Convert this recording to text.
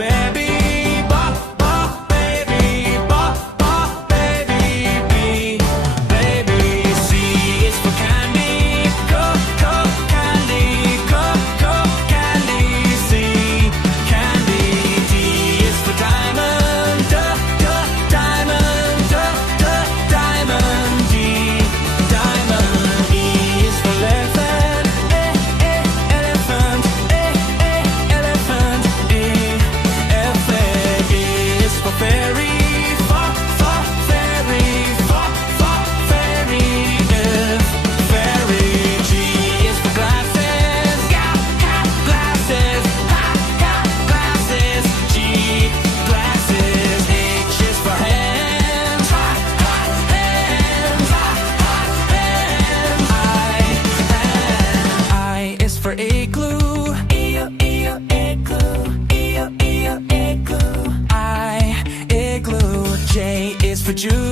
baby. Ba, ba, baby. Ba, ba, baby. B, baby. C is for candy. Co, co, candy. Co, co, candy. C, candy. D is for diamond. D, d, diamond. D, d, diamond. D, diamond. E is for elephant. Elephant. Elephant. F is for fairy. Fa, fa, fairy. Fa, fa, fairy. F, fairy. G is for glasses. Ga, ga, glasses. Ha, ga, glasses. G, glasses. H is for hands. Ha, ha, hands. Ha, ha, hands. I is for igloo. Igloo. I, igloo. J is for Jude.